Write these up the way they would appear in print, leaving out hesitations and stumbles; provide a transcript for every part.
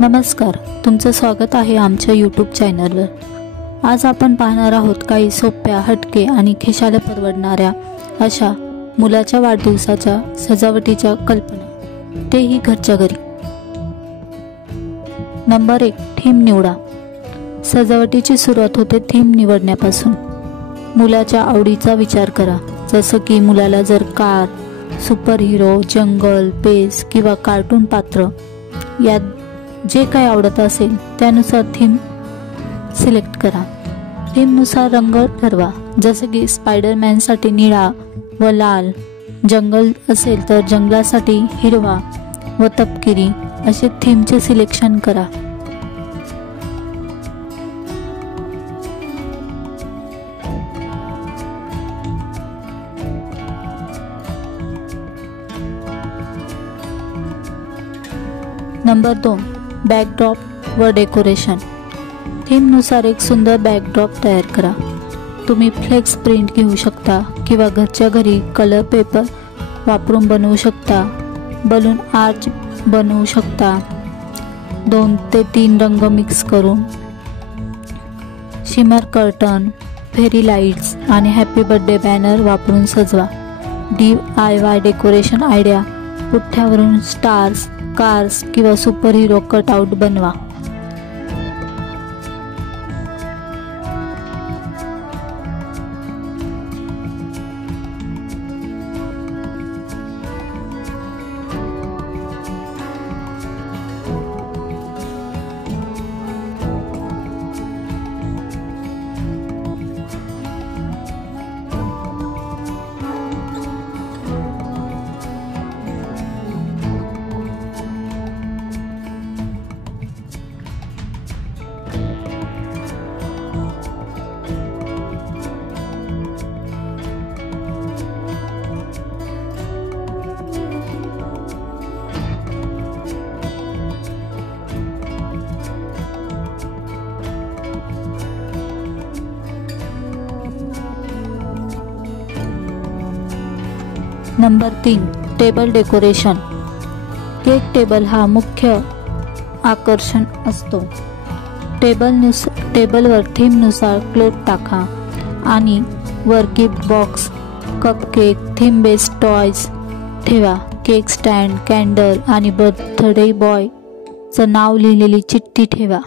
नमस्कार, तुमचं स्वागत आहे आमच्या YouTube चॅनलवर। आज आपण पाहणार आहोत काही सोप्या, हटके आणि खिशाला परवडणाऱ्या अशा मुलाच्या वाढदिवसाच्या सजावटीच्या कल्पना, तेही घरच्या घरी। नंबर 1, थीम निवडा। सजावटीची सुरुवात होते थीम निवडण्यापासून। मुलाच्या आवडीचा विचार करा, जसं की मुलाला जर कार, सुपर हिरो, जंगल, पेस किंवा कार्टून पात्र यात जे काही आवडत असेल त्यानुसार थीम सिलेक्ट करा। थीमनुसार रंग ठरवा, जसे की स्पायडरमॅनसाठी निळा व लाल, जंगल असेल तर जंगलासाठी हिरवा व तपकिरी असे थीमचे सिलेक्शन करा। नंबर 2, बॅकड्रॉप व डेकोरेशन। थीमनुसार एक सुंदर बॅकड्रॉप तयार करा। तुम्ही फ्लेक्स प्रिंट घेऊ शकता किंवा घरच्या घरी कलर पेपर वापरून बनवू शकता। बलून आर्च बनवू शकता। 2 ते 3 रंग मिक्स करून शिमर कर्टन, फेरी लाईट्स आणि हॅपी बर्थडे बॅनर वापरून सजवा। DIY डेकोरेशन आयडिया, पुठ्ठ्यावरून स्टार्स, कार्स किंवा सुपर हिरो कटआउट बनवा। Number 3, table decoration. Cake table हा मुख्य आकर्षण असतो। टेबलवर थीमनुसार क्लोथ टाका आणि वर gift box, cupcake, theme based toys ठेवा। केक स्टँड, कॅन्डल आणि बर्थडे बॉयचं नाव लिहिलेली चिठ्ठी ठेवा।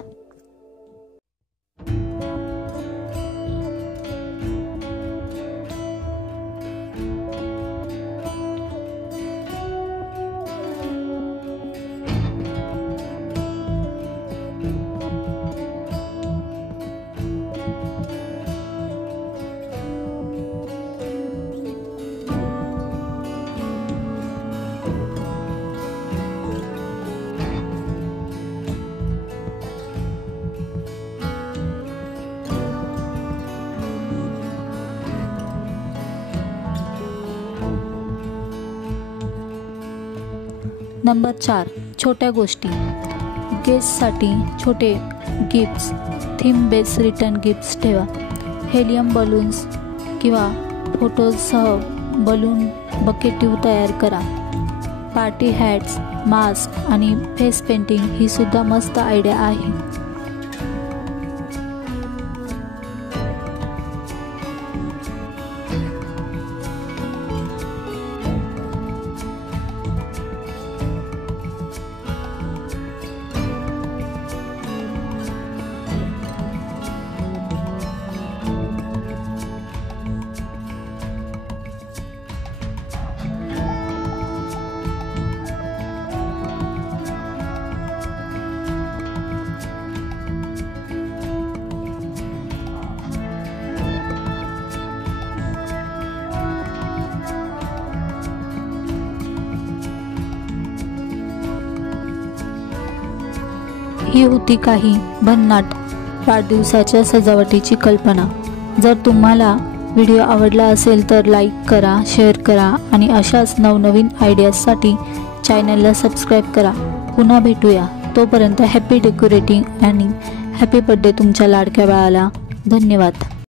नंबर 4, छोट्या गोष्टी। गेस्टसाठी छोटे gifts, theme base return gifts ठेवा। हेलियम बलून्स किंवा फोटोजसह बलून बकेटिव्ह तयार करा। पार्टी हॅट्स, मास्क आणि फेस पेंटिंग ही सुद्धा मस्त आयडिया आहे। ही होती काही भन्नाट वाढदिवसाच्या सजावटीची कल्पना। जर तुम्हाला व्हिडिओ आवडला असेल तर लाईक करा, शेअर करा आणि अशाच नवनवीन आयडियाजसाठी चॅनलला सबस्क्राईब करा। पुन्हा भेटूया, तोपर्यंत हॅपी डेकोरेटिंग आणि हॅपी बर्थडे तुमच्या लाडक्या बाळाला। धन्यवाद।